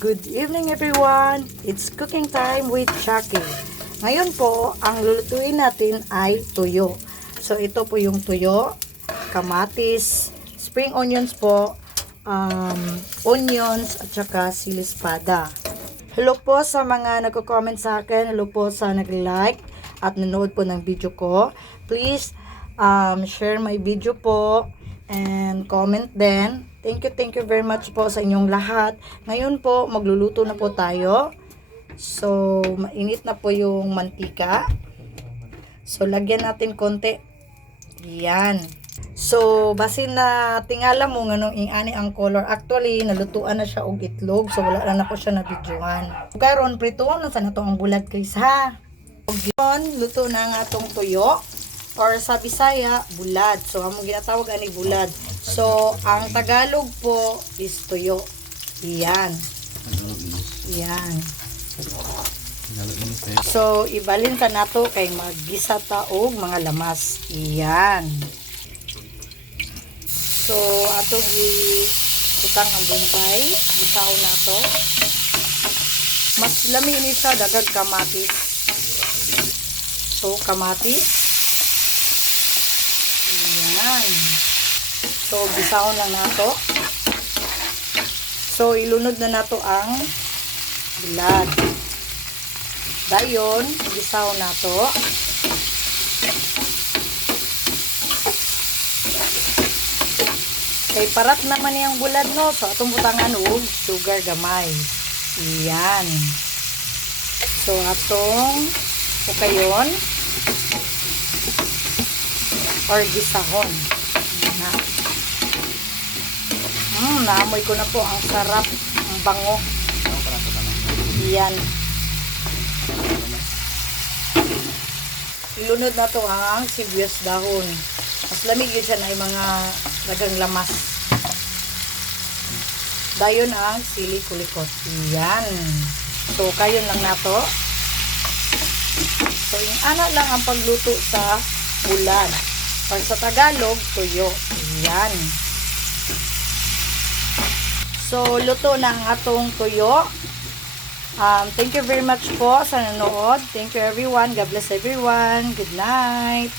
Good evening everyone! It's cooking time with Chucky. Ngayon po, ang lulutuin natin ay tuyo. So ito po yung tuyo, kamatis, spring onions po, onions at saka sili espada. Hello po sa mga nagko-comment sa akin, hello po sa nag-like at nanood po ng video ko. Please share my video po and comment din. Thank you very much po sa inyong lahat. Ngayon po, magluluto na po tayo. So, mainit na po yung mantika. So, lagyan natin konti. Yan. So, basin na tingala mo nga ingani ang color. Actually, nalutuan na siya og itlog. So, wala na po siya na videoan. Karon prituon na sa nato ang bulad guys ha. Yun, luto na nga atong tuyo. Or sa Bisaya, bulad. So, among ginatawag ani bulad. So, ang Tagalog po is tuyo. Yan. Yan. So, ibalin ta nato kay maggisa ta og mga lamas. Yan. So, atong i-utang ang bombay. Gisaw nato. Mas lami ni siya dagag kamatis. So, kamatis. Yan. So, bisahon lang nato. So, ilunod na nato ang bulad. Dayon, bisahon nato. Kay parat naman yung bulad no. So, atong butangan og sugar gamay. Yan. So, atong ukayon or gisahon. Na. Naamoy ko na po ang sarap, ang bango. Yan. Ilunod na to ang sibuyas dahon. Mas lamig yun siya na yung mga lagang lamas. Dayon ang sili kulikot. Yan. So, kayon lang na to. So, yung ana lang ang pagluto sa bulad. Or sa Tagalog, tuyo. Yan. So, luto na ang atong tuyo. Thank you very much po sa nanood. Thank you everyone. God bless everyone. Good night.